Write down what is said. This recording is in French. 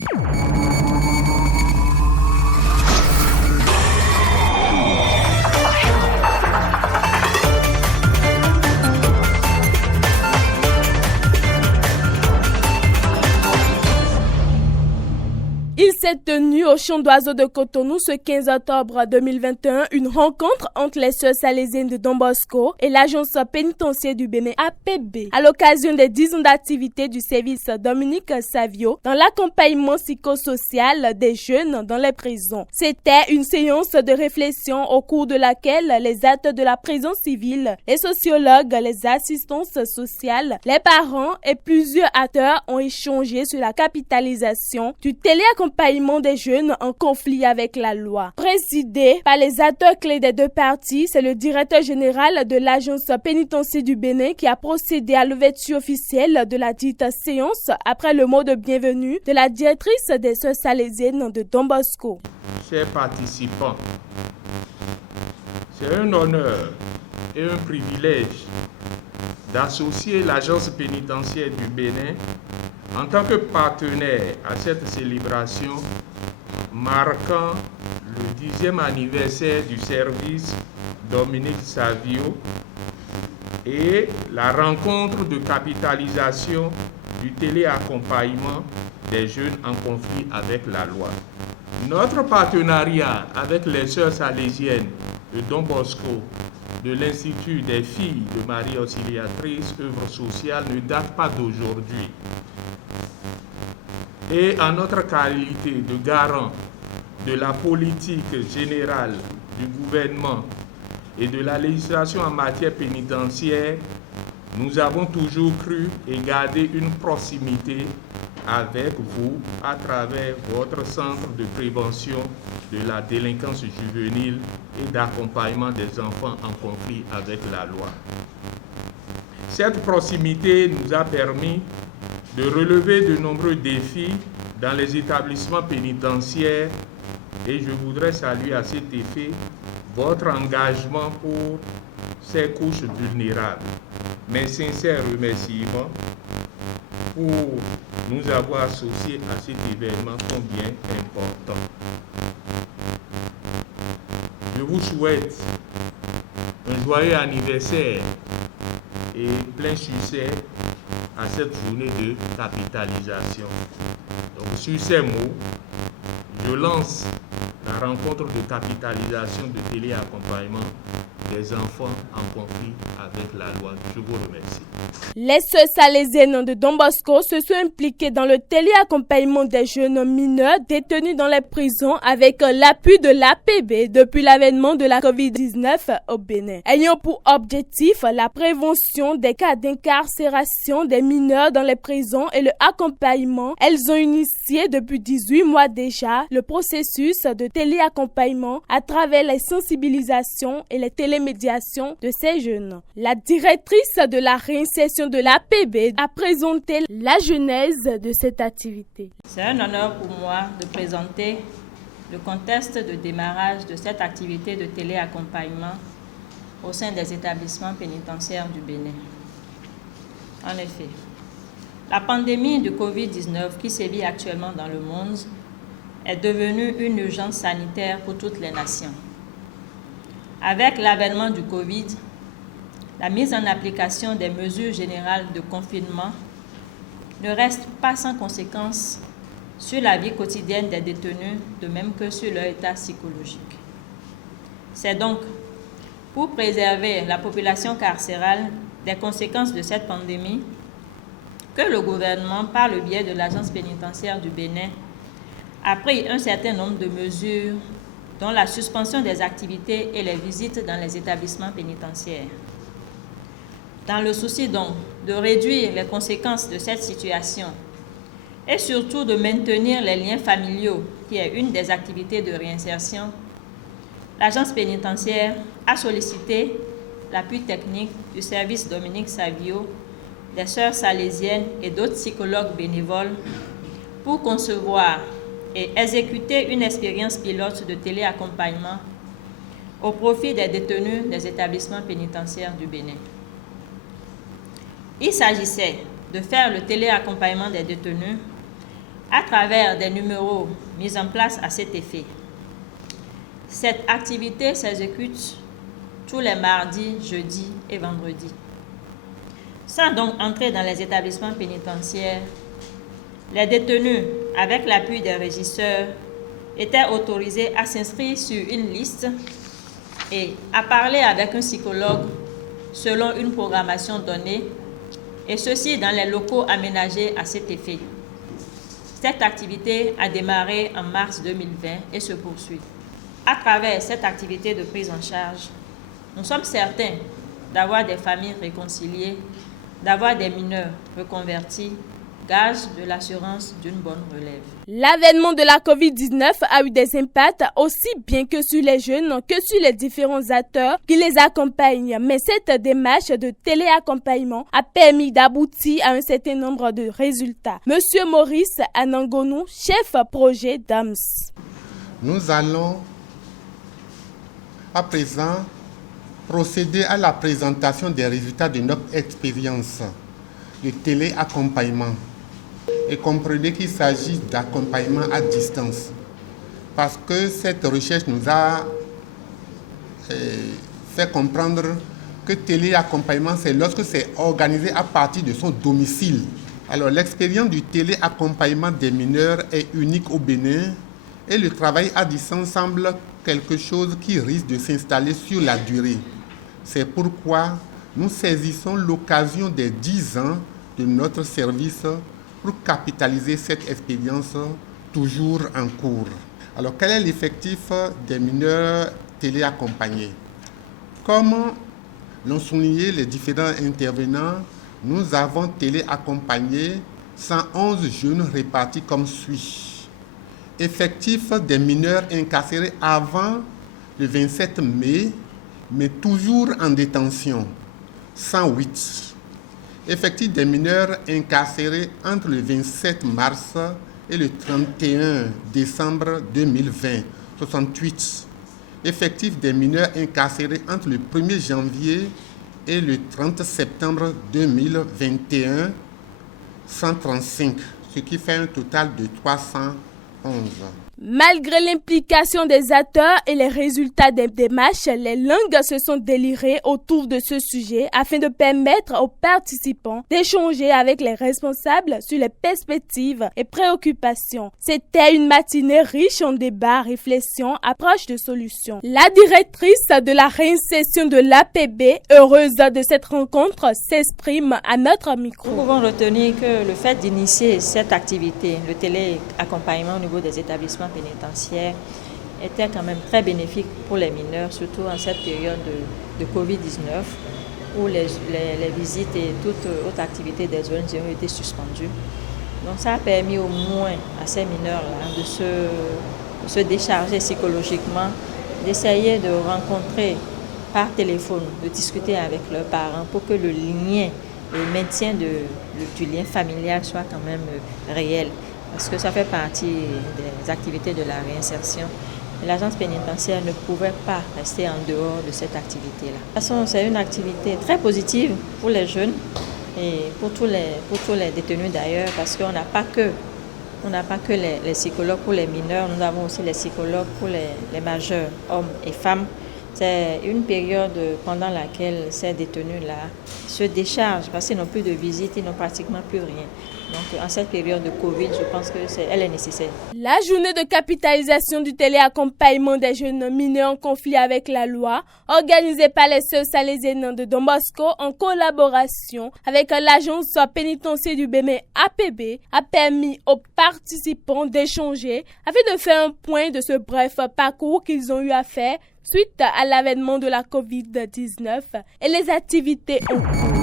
Il s'est tenu au Champ d'Oiseaux de Cotonou ce 15 octobre 2021 une rencontre entre les sœurs salésiennes de Don Bosco et l'agence pénitentiaire du Bénin APB à l'occasion des 10 ans d'activité du service Dominique Savio dans l'accompagnement psychosocial des jeunes dans les prisons. C'était une séance de réflexion au cours de laquelle les acteurs de la prison civile, les sociologues, les assistances sociales, les parents et plusieurs acteurs ont échangé sur la capitalisation du téléaccompagnement des jeunes en conflit avec la loi. Présidé par les acteurs clés des deux parties, c'est le directeur général de l'agence pénitentiaire du Bénin qui a procédé à l'ouverture officielle de la dite séance après le mot de bienvenue de la directrice des sœurs salésiennes de Don Bosco. Chers participants, c'est un honneur et un privilège d'associer l'agence pénitentiaire du Bénin en tant que partenaire à cette célébration marquant le 10e anniversaire du service Dominique Savio et la rencontre de capitalisation du téléaccompagnement des jeunes en conflit avec la loi. Notre partenariat avec les sœurs salésiennes de Don Bosco, de l'Institut des filles de Marie Auxiliatrice, œuvre sociale, ne date pas d'aujourd'hui. Et en notre qualité de garant de la politique générale du gouvernement et de la législation en matière pénitentiaire, nous avons toujours cru et gardé une proximité avec vous à travers votre centre de prévention de la délinquance juvénile et d'accompagnement des enfants en conflit avec la loi. Cette proximité nous a permis de relever de nombreux défis dans les établissements pénitentiaires et je voudrais saluer à cet effet votre engagement pour ces couches vulnérables. Mes sincères remerciements pour nous avoir associés à cet événement combien important. Je vous souhaite un joyeux anniversaire et plein succès à cette journée de capitalisation. Donc, sur ces mots, je lance la rencontre de capitalisation de téléaccompagnement des enfants en conflit avec la loi. Je vous remercie. Les sœurs salésiennes de Don Bosco se sont impliquées dans le téléaccompagnement des jeunes mineurs détenus dans les prisons avec l'appui de l'APB depuis l'avènement de la COVID-19 au Bénin. Ayant pour objectif la prévention des cas d'incarcération des mineurs dans les prisons et le accompagnement, elles ont initié depuis 18 mois déjà le processus de téléaccompagnement à travers les sensibilisations et les télémédiations de ces jeunes. La directrice de la réinsertion de l'APB a présenté la genèse de cette activité. C'est un honneur pour moi de présenter le contexte de démarrage de cette activité de téléaccompagnement au sein des établissements pénitentiaires du Bénin. En effet, la pandémie de COVID-19 qui sévit actuellement dans le monde est devenue une urgence sanitaire pour toutes les nations. Avec l'avènement du Covid, la mise en application des mesures générales de confinement ne reste pas sans conséquences sur la vie quotidienne des détenus, de même que sur leur état psychologique. C'est donc pour préserver la population carcérale des conséquences de cette pandémie que le gouvernement, par le biais de l'Agence pénitentiaire du Bénin, a pris un certain nombre de mesures, dont la suspension des activités et les visites dans les établissements pénitentiaires. Dans le souci donc de réduire les conséquences de cette situation et surtout de maintenir les liens familiaux, qui est une des activités de réinsertion, l'agence pénitentiaire a sollicité l'appui technique du service Dominique Savio, des sœurs salésiennes et d'autres psychologues bénévoles pour concevoir et exécuter une expérience pilote de téléaccompagnement au profit des détenus des établissements pénitentiaires du Bénin. Il s'agissait de faire le téléaccompagnement des détenus à travers des numéros mis en place à cet effet. Cette activité s'exécute tous les mardis, jeudis et vendredis. Sans donc entrer dans les établissements pénitentiaires, les détenus, avec l'appui des régisseurs, étaient autorisés à s'inscrire sur une liste et à parler avec un psychologue selon une programmation donnée, et ceci dans les locaux aménagés à cet effet. Cette activité a démarré en mars 2020 et se poursuit. À travers cette activité de prise en charge, nous sommes certains d'avoir des familles réconciliées, d'avoir des mineurs reconvertis, gage de l'assurance d'une bonne relève. L'avènement de la COVID-19 a eu des impacts aussi bien que sur les jeunes que sur les différents acteurs qui les accompagnent. Mais cette démarche de téléaccompagnement a permis d'aboutir à un certain nombre de résultats. Monsieur Maurice Anangonou, chef projet d'AMS. Nous allons à présent procéder à la présentation des résultats de notre expérience de téléaccompagnement. Et comprenez qu'il s'agit d'accompagnement à distance. Parce que cette recherche nous a fait comprendre que téléaccompagnement, c'est lorsque c'est organisé à partir de son domicile. Alors, l'expérience du téléaccompagnement des mineurs est unique au Bénin et le travail à distance semble quelque chose qui risque de s'installer sur la durée. C'est pourquoi nous saisissons l'occasion des 10 ans de notre service pour capitaliser cette expérience toujours en cours. Alors, quel est l'effectif des mineurs téléaccompagnés? Comme l'ont souligné les différents intervenants, nous avons téléaccompagné 111 jeunes répartis comme suit. Effectif des mineurs incarcérés avant le 27 mai, mais toujours en détention, 108. Effectif des mineurs incarcérés entre le 27 mars et le 31 décembre 2020, 68. Effectif des mineurs incarcérés entre le 1er janvier et le 30 septembre 2021, 135, ce qui fait un total de 311. Malgré l'implication des acteurs et les résultats des démarches, les langues se sont délirées autour de ce sujet afin de permettre aux participants d'échanger avec les responsables sur les perspectives et préoccupations. C'était une matinée riche en débats, réflexions, approches de solutions. La directrice de la réinsertion de l'APB, heureuse de cette rencontre, s'exprime à notre micro. Nous pouvons retenir que le fait d'initier cette activité, le téléaccompagnement au niveau des établissements pénitentiaires, était quand même très bénéfique pour les mineurs, surtout en cette période de Covid-19 où les visites et toute autre activité des ONG ont été suspendues. Donc ça a permis au moins à ces mineurs-là de se décharger psychologiquement, d'essayer de rencontrer par téléphone, de discuter avec leurs parents pour que le lien, le maintien du lien familial soit quand même réel. Parce que ça fait partie des activités de la réinsertion. L'agence pénitentiaire ne pouvait pas rester en dehors de cette activité-là. De toute façon, c'est une activité très positive pour les jeunes et pour tous les détenus d'ailleurs, parce qu'on n'a pas que les psychologues pour les mineurs, nous avons aussi les psychologues pour les majeurs, hommes et femmes. C'est une période pendant laquelle ces détenus-là se déchargent parce qu'ils n'ont plus de visite, ils n'ont pratiquement plus rien. Donc en cette période de Covid, je pense qu'elle est nécessaire. La journée de capitalisation du téléaccompagnement des jeunes mineurs en conflit avec la loi, organisée par les Sœurs Salésiennes de Don Bosco en collaboration avec l'agence pénitentiaire du Bénin APB, a permis aux participants d'échanger afin de faire un point de ce bref parcours qu'ils ont eu à faire suite à l'avènement de la COVID-19 et les activités en cours.